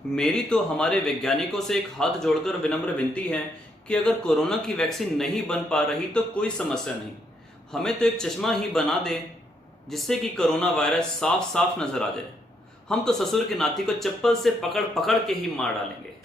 मेरी तो हमारे वैज्ञानिकों से एक हाथ जोड़कर विनम्र विनती है कि अगर कोरोना की वैक्सीन नहीं बन पा रही तो कोई समस्या नहीं, हमें तो एक चश्मा ही बना दे जिससे कि कोरोना वायरस साफ साफ नजर आ जाए। हम तो ससुर के नाती को चप्पल से पकड़ पकड़ के ही मार डालेंगे।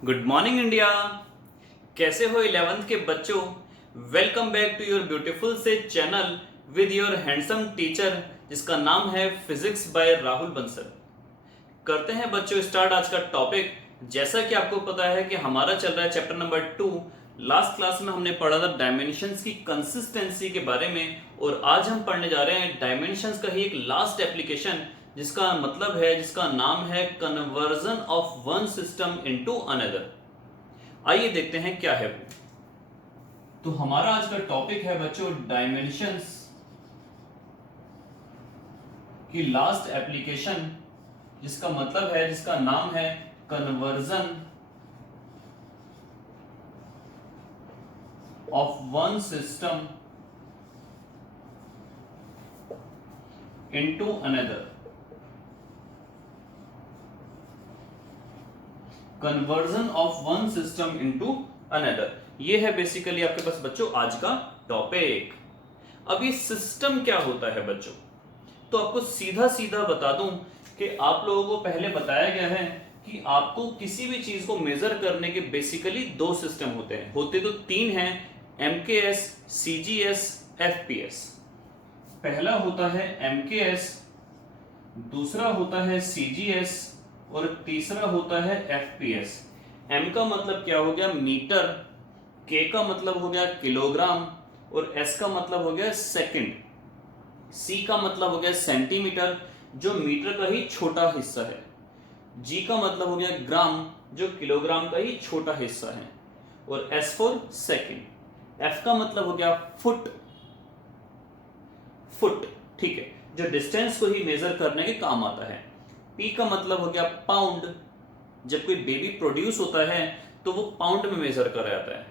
Good morning India. कैसे हो 11th के बच्चों? Welcome back to your beautiful से channel with your handsome teacher जिसका नाम है फिजिक्स बाय राहुल बंसल। करते हैं बच्चों स्टार्ट आज का टॉपिक। जैसा कि आपको पता है कि हमारा चल रहा है चैप्टर नंबर 2। लास्ट क्लास में हमने पढ़ा था डायमेंशंस की कंसिस्टेंसी के बारे में, और आज हम पढ़ने जा रहे हैं डायमेंशंस का ही एक लास्ट एप्लीकेशन जिसका मतलब है, जिसका नाम है conversion of one system into another. आइए देखते हैं क्या है वो। तो हमारा आज का टॉपिक है बच्चों डायमेंशंस की लास्ट एप्लीकेशन, जिसका मतलब है, जिसका नाम है conversion of one system into another. Conversion of one system into another, ये है बेसिकली आपके पास बच्चों आज का टॉपिक। अब ये सिस्टम क्या होता है बच्चों, तो आपको सीधा सीधा बता दूं कि आप लोगों को पहले बताया गया है कि आपको किसी भी चीज को मेजर करने के बेसिकली दो सिस्टम होते हैं। होते तो तीन हैं, एमकेएस, सीजीएस, एफपीएस। पहला होता है एमकेएस, दूसरा होता है सीजीएस और तीसरा होता है एफपीएस। एम का मतलब क्या हो गया? मीटर, के का मतलब हो गया किलोग्राम, और एस का मतलब हो गया सेकंड, सी का मतलब हो गया सेंटीमीटर जो मीटर का ही छोटा हिस्सा है, जी का मतलब हो गया ग्राम जो किलोग्राम का ही छोटा हिस्सा है, और एस फॉर सेकंड। एफ का मतलब हो गया फुट, फुट, ठीक है, जो डिस्टेंस को ही मेजर करने के काम आता है। पी का मतलब हो गया पाउंड, जब कोई बेबी प्रोड्यूस होता है तो वो पाउंड में मेजर करा जाता है।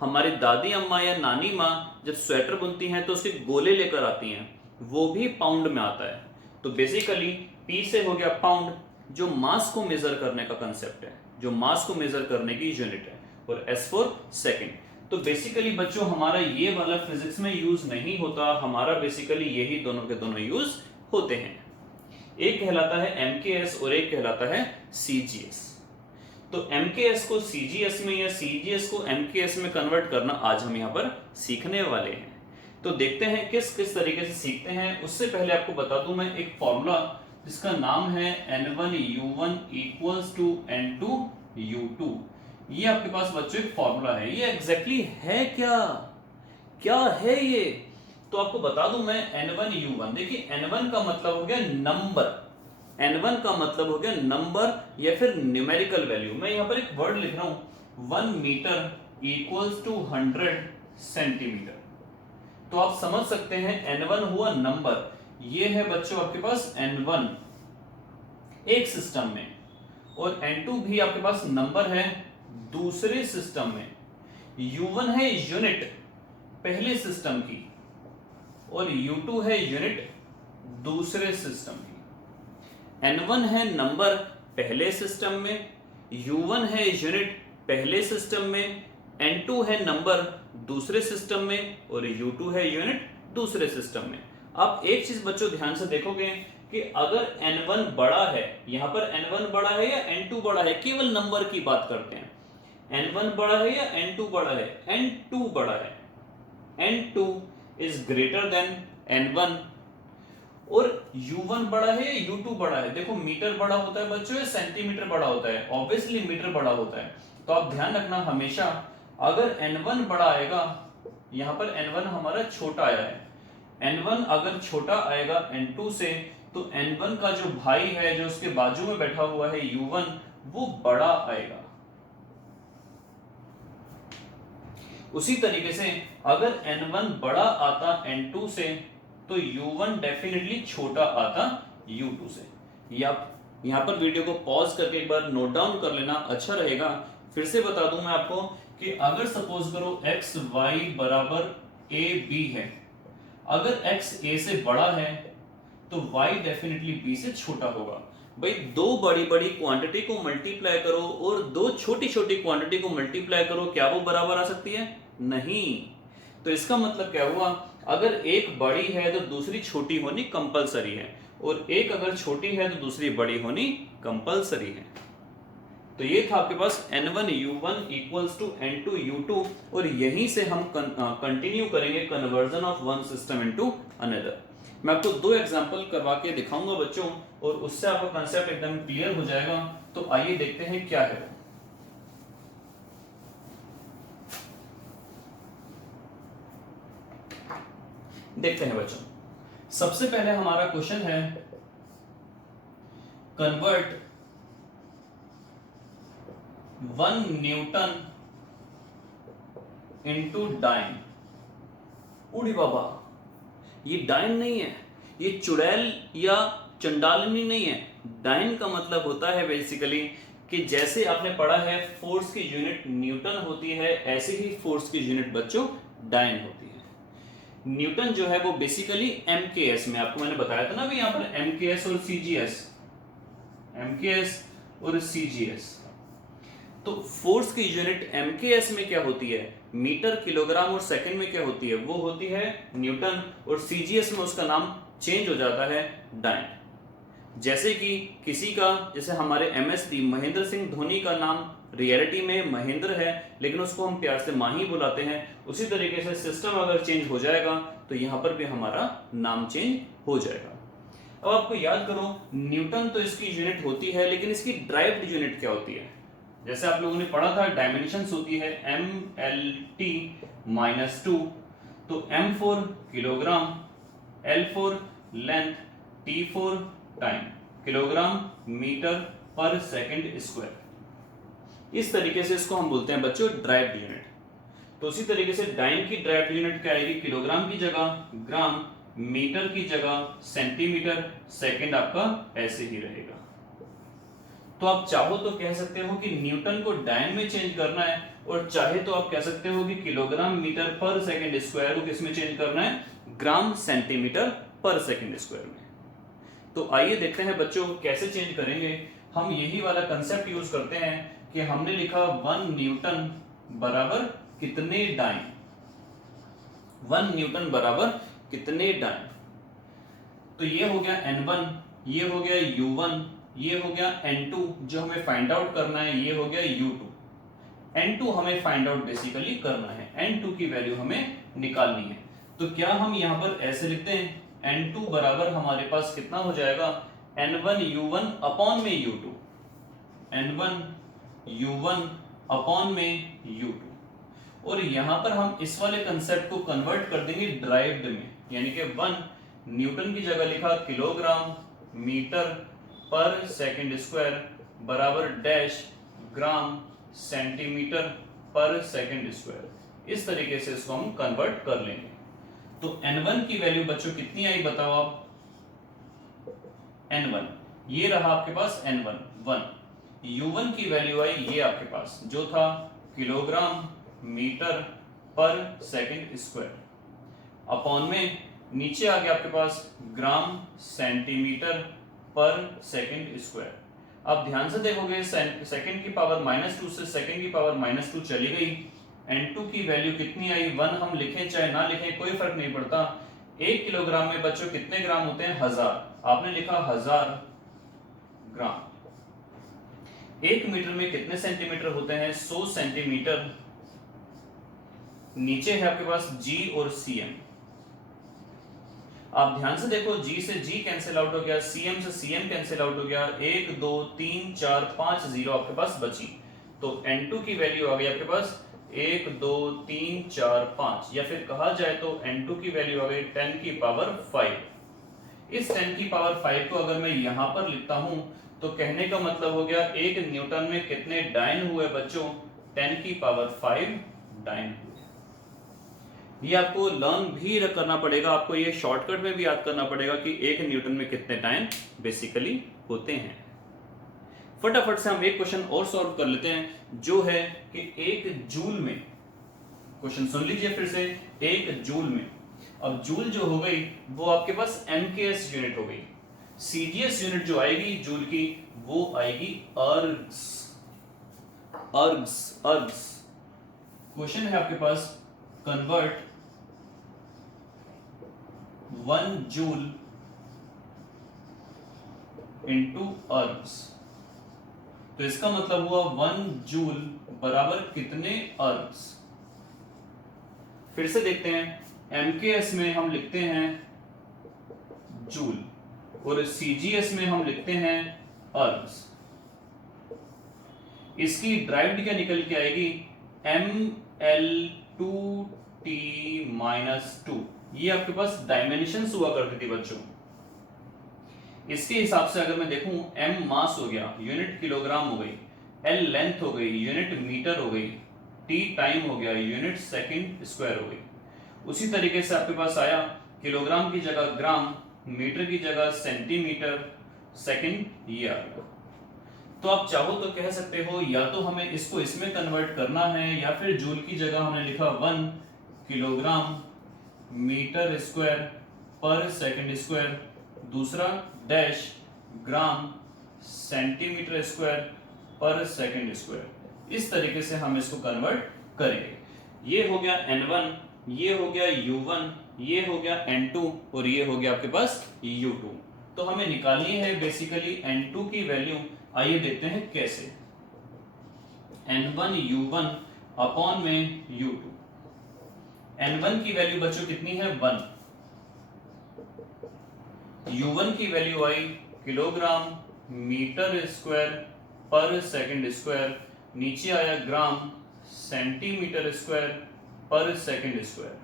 हमारी दादी अम्मा या नानी माँ जब स्वेटर बुनती हैं तो उसके गोले लेकर आती हैं, वो भी पाउंड में आता है। तो बेसिकली पी से हो गया पाउंड, जो मास को मेजर करने का कंसेप्ट है, जो मास को मेजर करने की यूनिट है, और एस फॉर सेकंड। तो बेसिकली बच्चों हमारा ये वाला फिजिक्स में यूज नहीं होता, हमारा बेसिकली यही दोनों के दोनों यूज होते हैं। एक कहलाता है एमकेएस और एक कहलाता है सीजीएस। तो एमकेएस को सीजीएस में या सीजीएस को एमकेएस में कन्वर्ट करना आज हम यहाँ पर सीखने वाले हैं। तो देखते हैं किस किस तरीके से सीखते हैं। उससे पहले आपको बता दूं मैं एक फॉर्मूला जिसका नाम है N1U1 इक्वल्स टू N2U2। ये आपके पास बच्चों एक फॉर्मूला है। ये एग्जैक्टली है क्या, क्या है ये? तो आपको बता दूं मैं N1U1। देखिए N1 का मतलब हो गया नंबर, N1 का मतलब हो गया नंबर या फिर न्यूमेरिकल वैल्यू। मैं यहां पर एक वर्ड लिख रहा हूं, 1 मीटर इक्वल्स टू 100 सेंटीमीटर। तो आप समझ सकते हैं N1 हुआ नंबर, ये है बच्चों आपके पास N1 एक सिस्टम में, और N2 भी आपके पास नंबर है दूसरे सिस्टम में। U1 है यूनिट पहले सिस्टम की, और U2 है यूनिट दूसरे सिस्टम की। N1 है नंबर पहले सिस्टम में, U1 है यूनिट पहले सिस्टम में, N2 है नंबर दूसरे सिस्टम में, और U2 है यूनिट दूसरे सिस्टम में। आप एक चीज बच्चों ध्यान से देखोगे कि अगर N1 बड़ा है, यहां पर N1 बड़ा है या N2 बड़ा है, केवल नंबर की बात करते हैं, N1 बड़ा है या N2 बड़ा है? N2 बड़ा है। N2 is greater than N1। और U1 बड़ा है या U2 बड़ा है? देखो मीटर बड़ा होता है बच्चों या सेंटीमीटर बड़ा होता है? ऑब्वियसली मीटर बड़ा होता है। तो आप ध्यान रखना हमेशा, अगर N1 बड़ा आएगा, यहां पर N1 हमारा छोटा आया है, N1 अगर छोटा आएगा N2 से, तो N1 का जो भाई है, जो उसके बाजू में बैठा हुआ है U1, वो बड़ा आएगा। उसी तरीके से अगर n1 बड़ा आता n2 से तो u1 डेफिनेटली छोटा आता u2 से। या यहाँ पर वीडियो को पॉज करके एक बार नोट डाउन कर लेना, अच्छा रहेगा। फिर से बता दूं मैं आपको कि अगर सपोज करो x y बराबर a b है, अगर x a से बड़ा है तो y डेफिनेटली b से छोटा होगा। भाई दो बड़ी बड़ी क्वांटिटी को मल्टीप्लाई करो और दो छोटी छोटी क्वांटिटी को मल्टीप्लाई करो, क्या वो बराबर आ सकती है? नहीं। तो इसका मतलब क्या हुआ, अगर एक बड़ी है तो दूसरी छोटी होनी कंपलसरी है, और एक अगर छोटी है तो दूसरी बड़ी होनी कंपलसरी है। तो ये था आपके पास n1u1 इक्वल्स टू n2u2, और यहीं से हम कंटिन्यू करेंगे conversion of one system into another. मैं आपको दो एग्जांपल करवा के दिखाऊंगा बच्चों, और उससे आपका कंसेप्ट एकदम क्लियर हो जाएगा। तो आइए देखते हैं क्या है। देखते हैं बच्चों, सबसे पहले हमारा क्वेश्चन है कन्वर्ट 1 न्यूटन इनटू डाइन। उड़ी बाबा, ये डाइन नहीं है, ये चुड़ैल या चंडालनी नहीं है। डाइन का मतलब होता है बेसिकली कि जैसे आपने पढ़ा है फोर्स की यूनिट न्यूटन होती है, ऐसे ही फोर्स की यूनिट बच्चों डाइन होती है। न्यूटन जो है वो बेसिकली एमकेएस में, आपको मैंने बताया था ना भी यहाँ पर एमकेएस और सीजीएस, एमकेएस और सीजीएस। तो फोर्स की यूनिट एमकेएस में क्या होती है, मीटर, किलोग्राम और सेकंड में क्या होती है, वो होती है न्यूटन, और सीजीएस में उसका नाम चेंज हो जाता है डाइन। जैसे कि किसी का, जैसे हमारे एमएसडी महेंद्र सिंह धोनी का नाम रियलिटी में महेंद्र है, लेकिन उसको हम प्यार से माही बुलाते हैं, उसी तरीके से सिस्टम अगर चेंज हो जाएगा तो यहां पर भी हमारा नाम चेंज हो जाएगा। अब आपको याद करो, न्यूटन तो इसकी यूनिट होती है, लेकिन इसकी ड्राइव्ड यूनिट क्या होती है? जैसे आप लोगों ने पढ़ा था डायमेंशंस होती है MLT-2, तो M for kilogram, L for length, T for time, kilogram metre पर सेकंड स्क्वायर। इस तरीके से इसको हम बोलते हैं बच्चों ड्राइव्ड यूनिट। तो उसी तरीके से डाइन की ड्राइव्ड यूनिट क्या आएगी, किलोग्राम की जगह ग्राम, मीटर की जगह सेंटीमीटर, सेकंड आपका ऐसे ही रहेगा। तो आप चाहो तो कह सकते हो कि न्यूटन को डाइन में चेंज करना है, और चाहे तो आप कह सकते हो कि किलोग्राम मीटर पर सेकंड स्क्वायर को किस में चेंज करना है, ग्राम सेंटीमीटर पर सेकंड स्क्वायर में। तो आइए देखते हैं बच्चों कैसे चेंज करेंगे। हम यही वाला कंसेप्ट यूज करते हैं कि हमने लिखा 1 न्यूटन बराबर कितने डाइन, 1 न्यूटन बराबर कितने डाइन। तो ये हो गया n1, ये हो गया u1, ये हो गया n2 जो हमें फाइंड आउट करना है, ये हो गया u2। n2 हमें फाइंड आउट बेसिकली करना है, n2 की वैल्यू हमें निकालनी है। तो क्या हम यहां पर ऐसे लिखते हैं, n2 बराबर हमारे पास कितना हो जाएगा, n1 u1 अपॉन में u2, n1 u1 अपॉन में u2। और यहां पर हम इस वाले कंसेप्ट को कन्वर्ट कर देंगे ड्राइव्ड में, यानी कि 1 न्यूटन की जगह लिखा किलोग्राम मीटर पर सेकंड स्क्वायर बराबर डैश ग्राम सेंटीमीटर पर सेकंड स्क्वायर। इस तरीके से इसको हम कन्वर्ट कर लेंगे। तो n1 की वैल्यू बच्चों कितनी आई बताओ आप, n1 ये रहा आपके पास n1 1, u1 की वैल्यू आई ये आपके पास जो था किलोग्राम मीटर पर सेकंड स्क्वायर, अपॉन में नीचे आ गया आपके पास ग्राम सेंटीमीटर पर सेकंड स्क्वायर। अब ध्यान से देखोगे सेकंड की पावर -2 से सेकंड की पावर -2 चली गई। n2 की वैल्यू कितनी आई, 1 हम लिखें चाहे ना लिखें कोई फर्क नहीं पड़ता। 1 किलोग्राम में बच्चों कितने ग्राम होते हैं, 1000, आपने लिखा 1000 ग्राम। 1 मीटर में कितने सेंटीमीटर होते हैं, 100 सेंटीमीटर। नीचे है आपके पास g और cm। आप ध्यान से देखो, g से g कैंसिल आउट हो गया, cm से cm कैंसिल आउट हो गया, 1 2 3 4 5 0 आपके पास बची। तो n2 की वैल्यू आ गई आपके पास 1 2 3 4 5, या फिर कहा जाए तो n2 की वैल्यू आ गई 10 की पावर 5। इस 10 की पावर 5 को अगर मैं यहां पर लिखता हूं तो कहने का मतलब हो गया 1 न्यूटन में कितने डाइन हुए बच्चों, 10 की पावर 5 डाइन हुए। ये आपको लर्न भी करना पड़ेगा, आपको ये शॉर्टकट में भी याद करना पड़ेगा कि 1 न्यूटन में कितने टाइम बेसिकली होते हैं। फटाफट से हम एक क्वेश्चन और सॉल्व कर लेते हैं, जो है कि 1 जूल में, क्वेश्चन सुन लीजिए फिर से, 1 जूल में, अब जूल जो हो गई वो आपके पास एमकेएस यूनिट हो गई, सीजीएस यूनिट जो आएगी जूल की वो आएगी अर्ग्स। अर्ग्स अर्ग्स क्वेश्चन है आपके पास, कन्वर्ट 1 जूल इनटू अर्ग्स। तो इसका मतलब हुआ 1 जूल बराबर कितने अर्ग्स। फिर से देखते हैं, एमकेएस में हम लिखते हैं जूल और सीजीएस में हम लिखते हैं अर्ग्स। इसकी ड्राइव्ड क्या निकल के आएगी, ml2t-2। ये आपके पास डायमेंशंस हुआ करती थी बच्चों। इसके हिसाब से अगर मैं देखूं, m मास हो गया, यूनिट किलोग्राम हो गई, l लेंथ हो गई, यूनिट मीटर हो गई, t टाइम हो गया, यूनिट सेकंड स्क्वायर हो गई। उसी तरीके से आपके पास आया किलोग्राम की जगह ग्राम, मीटर की जगह सेंटीमीटर, सेकंड ये आ गया। तो आप चाहो तो कह सकते हो या तो हमें इसको इसमें कन्वर्ट करना है, या फिर जूल की जगह हमने लिखा 1 किलोग्राम मीटर स्क्वायर पर सेकंड स्क्वायर, दूसरा डैश ग्राम सेंटीमीटर स्क्वायर पर सेकंड स्क्वायर। इस तरीके से हम इसको कन्वर्ट करेंगे। ये हो गया n1, ये हो गया u1, ये हो गया n2 और ये हो गया आपके पास u2। तो हमें निकालनी है बेसिकली n2 की वैल्यू। आइए देखते हैं कैसे। n1 u1 अपॉन में u2। n1 की वैल्यू बच्चों कितनी है 1, u1 की वैल्यू आई किलोग्राम मीटर स्क्वायर पर सेकंड स्क्वायर, नीचे आया ग्राम सेंटीमीटर स्क्वायर पर सेकंड स्क्वायर।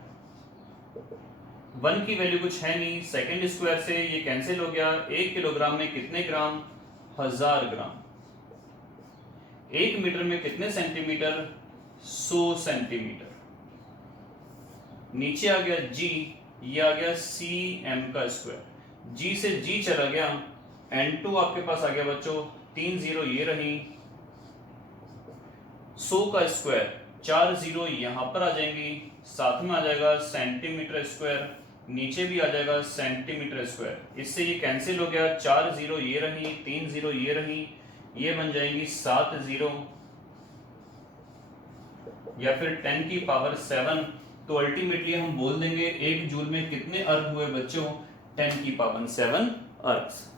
1 की वैल्यू कुछ है नहीं, सेकंड स्क्वायर से ये कैंसिल हो गया। 1 किलोग्राम में कितने ग्राम, 1000 ग्राम। 1 मीटर में कितने सेंटीमीटर, 100 सेंटीमीटर। नीचे आ गया g, ये आ गया cm का स्क्वायर, g से g चला गया, n2 आपके पास आ गया बच्चों 3 0 ये रही, 100 का स्क्वायर 4 0 यहां पर आ जाएंगी, साथ में आ जाएगा सेंटीमीटर स्क्वायर, नीचे भी आ जाएगा सेंटीमीटर स्क्वायर। इससे ये कैंसिल हो गया, 4 0 ये रही, 3 0 ये रही, ये बन जाएंगी 7 0 या फिर 10 की पावर 7। तो अल्टीमेटली हम बोल देंगे 1 जूल में कितने अर्ग हुए बच्चों, 10 की पावर 7 अर्ग्स।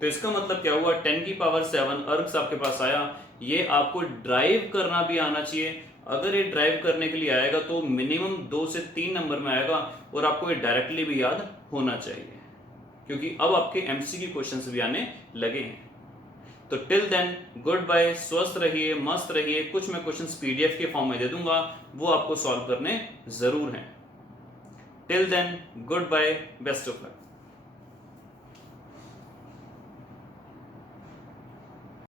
तो इसका मतलब क्या हुआ, 10 की पावर 7 अर्ग्स आपके पास आया। ये आपको ड्राइव करना भी आना चाहिए। अगर ये ड्राइव करने के लिए आएगा तो मिनिमम 2 से 3 नंबर में आएगा, और आपको ये डायरेक्टली भी याद होना चाहिए, क्योंकि अब आपके एमसीक्यू क्वेश्चंस भी आने लगे हैं। तो टिल देन गुड बाय, स्वस्थ रहिए, मस्त रहिए। कुछ मैं क्वेश्चंस पीडीएफ के फॉर्म में दे दूंगा, वो आपको सॉल्व करने जरूर हैं। Till then goodbye, best of luck.